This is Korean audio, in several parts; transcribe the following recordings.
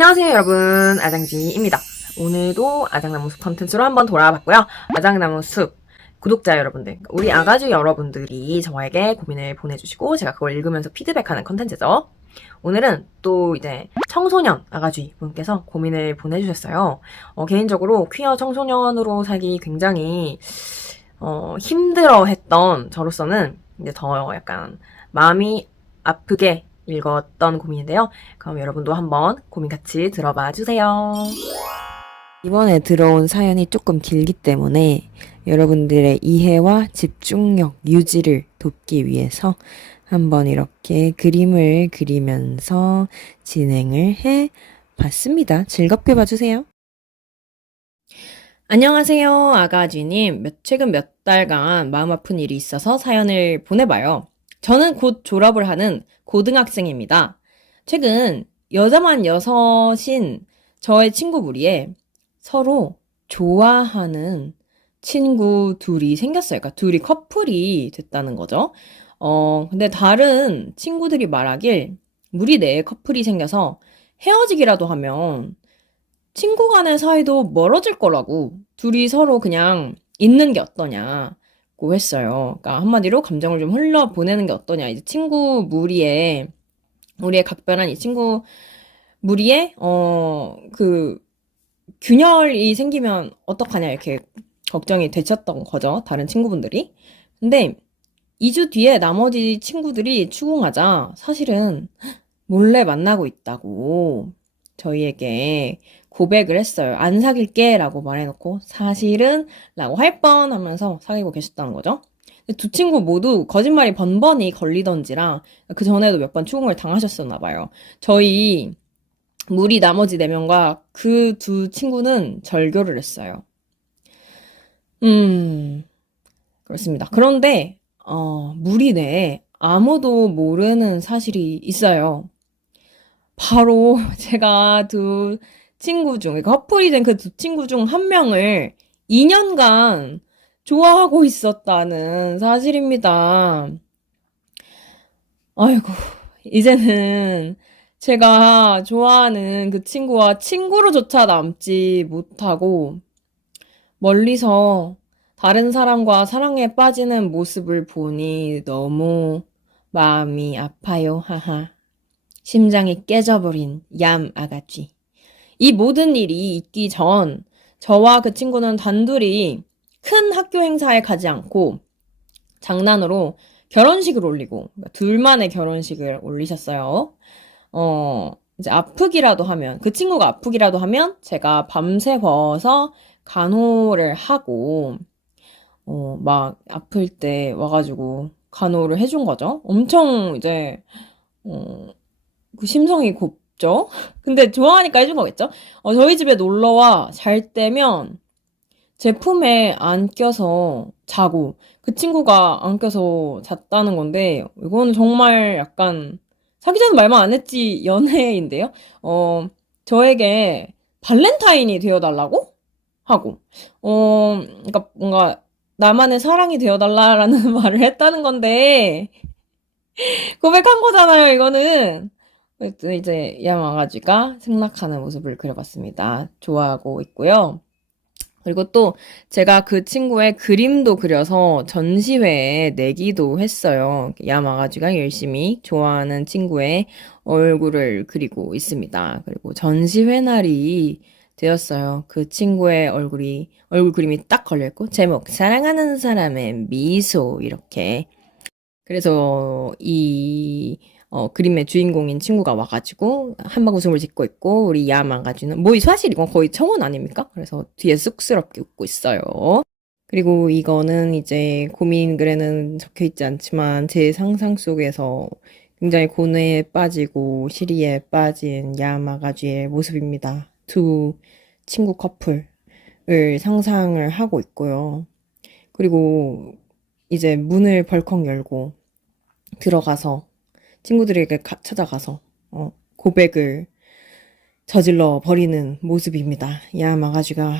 안녕하세요 여러분, 아장지입니다. 오늘도 아장나무 숲 컨텐츠로 한번 돌아와봤고요. 아장나무 숲 구독자 여러분들, 우리 아가주 여러분들이 저에게 고민을 보내주시고 제가 그걸 읽으면서 피드백하는 컨텐츠죠. 오늘은 또 이제 청소년 아가쥐 분께서 고민을 보내주셨어요. 개인적으로 퀴어 청소년으로 살기 굉장히 힘들어했던 저로서는 이제 더 약간 마음이 아프게 읽었던 고민인데요. 그럼 여러분도 한번 고민 같이 들어봐 주세요. 이번에 들어온 사연이 조금 길기 때문에 여러분들의 이해와 집중력 유지를 돕기 위해서 한번 이렇게 그림을 그리면서 진행을 해 봤습니다. 즐겁게 봐주세요. 안녕하세요, 아가쥐님. 최근 몇 달간 마음 아픈 일이 있어서 사연을 보내봐요. 저는 곧 졸업을 하는 고등학생입니다. 최근 여자만 여섯인 저의 친구 무리에 서로 좋아하는 친구 둘이 생겼어요. 그러니까 둘이 커플이 됐다는 거죠. 근데 다른 친구들이 말하길 무리 내에 커플이 생겨서 헤어지기라도 하면 친구 간의 사이도 멀어질 거라고 둘이 서로 그냥 있는 게 어떠냐고 했어요. 그러니까 한마디로 감정을 좀 흘려보내는 게 어떠냐. 이제 친구 무리에, 우리의 각별한 이 친구 무리에, 그, 균열이 생기면 어떡하냐, 이렇게 걱정이 되셨던 거죠. 다른 친구분들이. 근데 2주 뒤에 나머지 친구들이 추궁하자 사실은 몰래 만나고 있다고 저희에게 고백을 했어요. 안 사귈게 라고 말해놓고 사실은 라고 할 뻔 하면서 사귀고 계셨다는 거죠. 두 친구 모두 거짓말이 번번이 걸리던지라 그 전에도 몇 번 추궁을 당하셨었나 봐요. 저희 무리 나머지 4명과 그 두 친구는 절교를 했어요. 그렇습니다. 그런데 무리 내에 아무도 모르는 사실이 있어요. 바로 제가 두 친구 중, 그러니까 커플이 된 그 두 친구 중 한 명을 2년간 좋아하고 있었다는 사실입니다. 아이고, 이제는 제가 좋아하는 그 친구와 친구로조차 남지 못하고 멀리서 다른 사람과 사랑에 빠지는 모습을 보니 너무 마음이 아파요, 하하. 심장이 깨져버린 얌 아가쥐. 이 모든 일이 있기 전 저와 그 친구는 단둘이 큰 학교 행사에 가지 않고 장난으로 결혼식을 올리고 그러니까 둘만의 결혼식을 올리셨어요. 이제 아프기라도 하면 그 친구가 아프기라도 하면 제가 밤새워서 간호를 하고 막 아플 때 와가지고 간호를 해준 거죠. 엄청 이제 그 심성이 곱죠? 근데 좋아하니까 해준 거겠죠? 저희 집에 놀러와 잘 때면 제 품에 안겨서 자고 그 친구가 안겨서 잤다는 건데 이거는 정말 약간 사귀자는 말만 안 했지 연애인데요? 저에게 발렌타인이 되어달라고? 하고 그러니까 뭔가 나만의 사랑이 되어달라라는 말을 했다는 건데 고백한 거잖아요, 이거는. 그래서 이제 야마가쥐가 생락하는 모습을 그려봤습니다. 좋아하고 있고요. 그리고 또 제가 그 친구의 그림도 그려서 전시회에 내기도 했어요. 야마가쥐가 열심히 좋아하는 친구의 얼굴을 그리고 있습니다. 그리고 전시회 날이 되었어요. 그 친구의 얼굴 그림이 딱 걸려있고, 제목, 사랑하는 사람의 미소, 이렇게. 그래서 그림의 주인공인 친구가 와가지고 한방 웃음을 짓고 있고 우리 야망가지는 뭐 사실 이건 거의 청혼 아닙니까? 그래서 뒤에 쑥스럽게 웃고 있어요. 그리고 이거는 이제 고민 글에는 적혀 있지 않지만 제 상상 속에서 굉장히 고뇌에 빠지고 시리에 빠진 야마가쥐의 모습입니다. 두 친구 커플을 상상을 하고 있고요. 그리고 이제 문을 벌컥 열고 들어가서 친구들에게 찾아가서 고백을 저질러 버리는 모습입니다. 야마가쥐가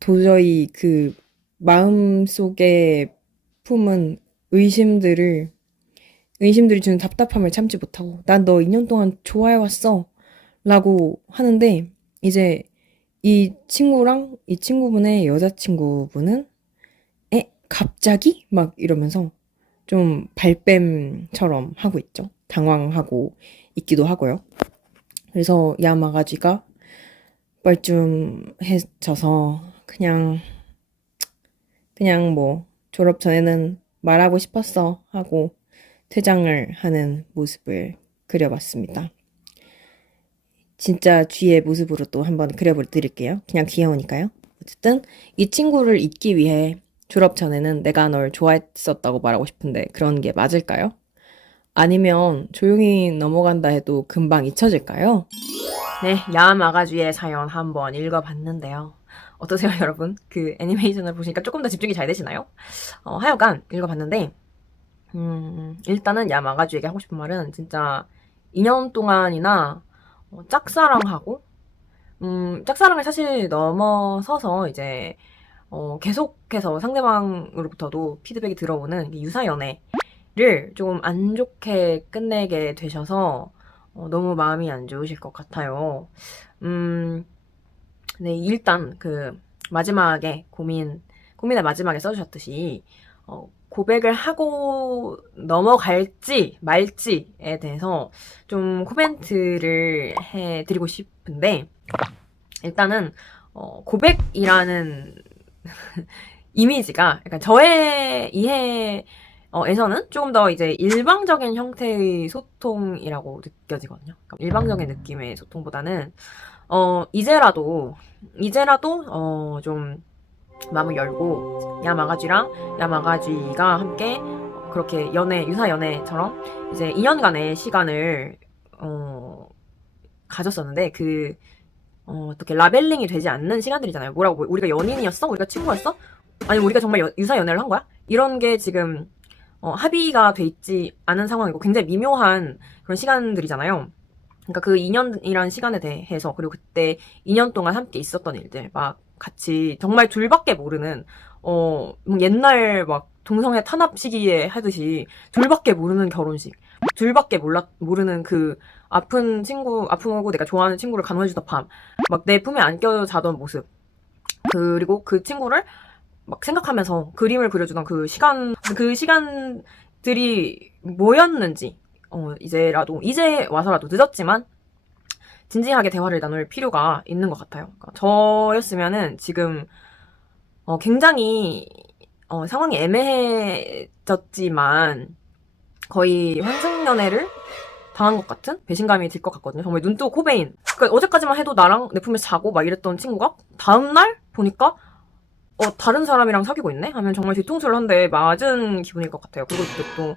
도저히 그 마음속에 품은 의심들이 주는 답답함을 참지 못하고 난 너 2년 동안 좋아해왔어 라고 하는데, 이제 이 친구랑 이 친구분의 여자친구분은 갑자기? 막 이러면서 좀 발뺌처럼 하고 있죠. 당황하고 있기도 하고요. 그래서 야마가쥐가 뻘쭘해져서 그냥 뭐 졸업 전에는 말하고 싶었어 하고 퇴장을 하는 모습을 그려봤습니다. 진짜 쥐의 모습으로 또 한번 그려드릴게요. 그냥 귀여우니까요. 어쨌든 이 친구를 잊기 위해 졸업 전에는 내가 널 좋아했었다고 말하고 싶은데 그런 게 맞을까요? 아니면 조용히 넘어간다 해도 금방 잊혀질까요? 네, 야한 아가쥐의 사연 한번 읽어봤는데요. 어떠세요, 여러분? 그 애니메이션을 보시니까 조금 더 집중이 잘 되시나요? 하여간 읽어봤는데, 일단은 야한 아가쥐에게 하고 싶은 말은 진짜 2년 동안이나 짝사랑하고, 짝사랑을 사실 넘어서서 이제, 계속해서 상대방으로부터도 피드백이 들어오는 유사연애를 조금 안 좋게 끝내게 되셔서, 너무 마음이 안 좋으실 것 같아요. 네, 일단 마지막에 고민의 마지막에 써주셨듯이 고백을 하고 넘어갈지 말지에 대해서 좀 코멘트를 해드리고 싶은데 일단은 고백이라는 이미지가 약간 저의 이해 에서는 조금 더 이제 일방적인 형태의 소통이라고 느껴지거든요. 그러니까 일방적인 느낌의 소통보다는 이제라도 좀 마음을 열고 야마가쥐가 함께 그렇게 유사 연애처럼 이제 2년간의 시간을 가졌었는데 어떻게 라벨링이 되지 않는 시간들이잖아요. 뭐라고 우리가 연인이었어? 우리가 친구였어? 아니면 우리가 정말 유사 연애를 한 거야? 이런 게 지금 합의가 돼 있지 않은 상황이고 굉장히 미묘한 그런 시간들이잖아요. 그러니까 그 2년이라는 시간에 대해서 그리고 그때 2년 동안 함께 있었던 일들 막 같이 정말 둘밖에 모르는 옛날 막 동성애 탄압 시기에 하듯이 둘밖에 모르는 결혼식 둘밖에 모르는 그 아프고 내가 좋아하는 친구를 간호해주던 밤 막 내 품에 안겨 자던 모습 그리고 그 친구를 막 생각하면서 그림을 그려주던 그 시간들이 뭐였는지 이제 와서라도 늦었지만 진지하게 대화를 나눌 필요가 있는 것 같아요. 그러니까 저였으면은 지금 굉장히 상황이 애매해졌지만 거의 환승연애를 당한 것 같은 배신감이 들 것 같거든요. 정말 눈뜨고 코베인. 그러니까 어제까지만 해도 나랑 내 품에서 자고 막 이랬던 친구가 다음날 보니까 다른 사람이랑 사귀고 있네? 하면 정말 뒤통수를 한 대 맞은 기분일 것 같아요. 그리고 또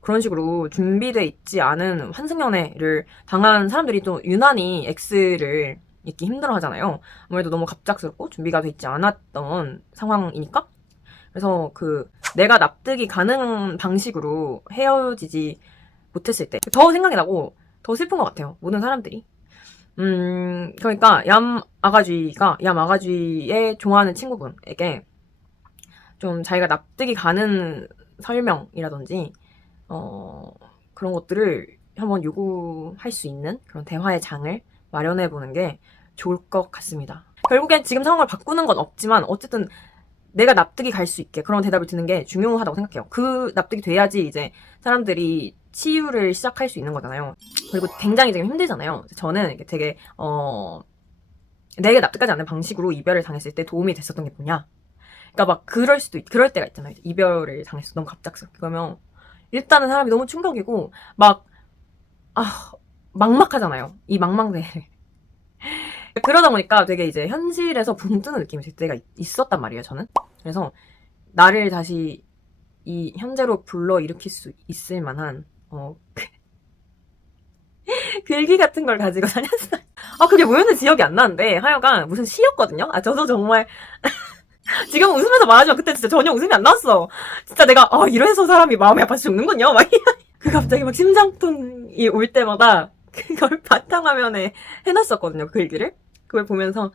그런 식으로 준비돼 있지 않은 환승연애를 당한 사람들이 또 유난히 X를 잊기 힘들어 하잖아요. 아무래도 너무 갑작스럽고 준비가 돼 있지 않았던 상황이니까. 그래서 내가 납득이 가능한 방식으로 헤어지지 못했을 때 더 생각이 나고 더 슬픈 것 같아요. 모든 사람들이. 그러니까 얌아가쥐의 좋아하는 친구분에게 좀 자기가 납득이 가는 설명이라든지 그런 것들을 한번 요구할 수 있는 그런 대화의 장을 마련해 보는 게 좋을 것 같습니다. 결국엔 지금 상황을 바꾸는 건 없지만 어쨌든 내가 납득이 갈 수 있게 그런 대답을 듣는 게 중요하다고 생각해요. 그 납득이 돼야지 이제 사람들이 치유를 시작할 수 있는 거잖아요. 그리고 굉장히 지금 힘들잖아요. 저는 이게 되게 내가 납득하지 않는 방식으로 이별을 당했을 때 도움이 됐었던 게 뭐냐? 그러니까 막 그럴 때가 있잖아요. 이별을 당했어. 너무 갑작스럽게. 그러면 일단은 사람이 너무 충격이고 막막하잖아요. 이 망망대해. 그러다 보니까 되게 이제 현실에서 붕 뜨는 느낌이 들 때가 있었단 말이에요, 저는. 그래서 나를 다시 이 현재로 불러일으킬 수 있을 만한 글귀 같은 걸 가지고 다녔어요. 그게 뭐였는지 기억이 안 나는데 하여간 무슨 시였거든요. 저도 정말 지금 웃으면서 말하지만 그때 진짜 전혀 웃음이 안 나왔어. 진짜 내가 이래서 사람이 마음이 아파서 죽는군요. 막 갑자기 막 심장통이 올 때마다 그걸 바탕화면에 해놨었거든요. 그 글귀를. 그걸 보면서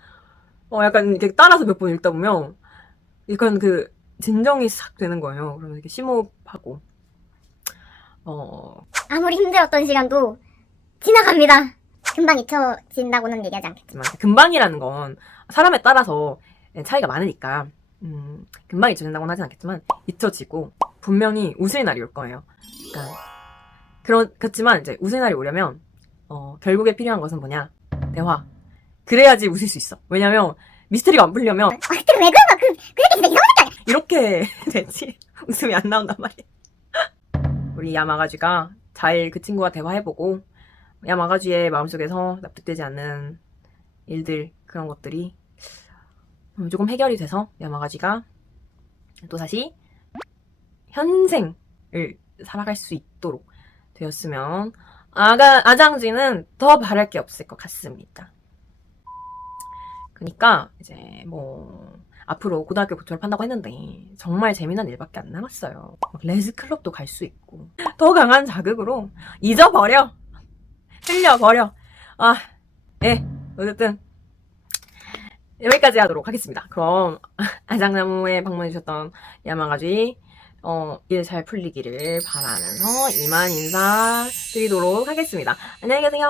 약간 이렇게 따라서 몇 번 읽다 보면 약간 진정이 싹 되는 거예요. 그러면 이렇게 심호흡하고 아무리 힘들었던 시간도 지나갑니다. 금방 잊혀진다고는 얘기하지 않겠지만. 금방이라는 건 사람에 따라서 차이가 많으니까 금방 잊혀진다고는 하진 않겠지만 잊혀지고 분명히 웃을 날이 올 거예요. 그렇지만 이제 웃을 날이 오려면 결국에 필요한 것은 뭐냐? 대화. 그래야지 웃을 수 있어. 왜냐면 미스터리가 안 풀려면 아, 그때 왜 그런 거야? 그 새끼 진짜 이상하다. 이렇게 되지. 웃음이 안 나온단 말이야. 우리 야마가쥐가 잘 그 친구와 대화해보고 야마가쥐의 마음속에서 납득되지 않는 일들, 그런 것들이 조금 해결이 돼서 야마가쥐가 또다시 현생을 살아갈 수 있도록 되었으면 아장쥐는 더 바랄 게 없을 것 같습니다. 그러니까 이제 뭐 앞으로 고등학교 졸업한다고 했는데 정말 재미난 일밖에 안 남았어요. 레즈클럽도 갈 수 있고 더 강한 자극으로 잊어버려, 흘려버려. 어쨌든 여기까지 하도록 하겠습니다. 그럼 아장나무에 방문해주셨던 야마가쥐 일 잘 풀리기를 바라면서 이만 인사드리도록 하겠습니다. 안녕히 계세요.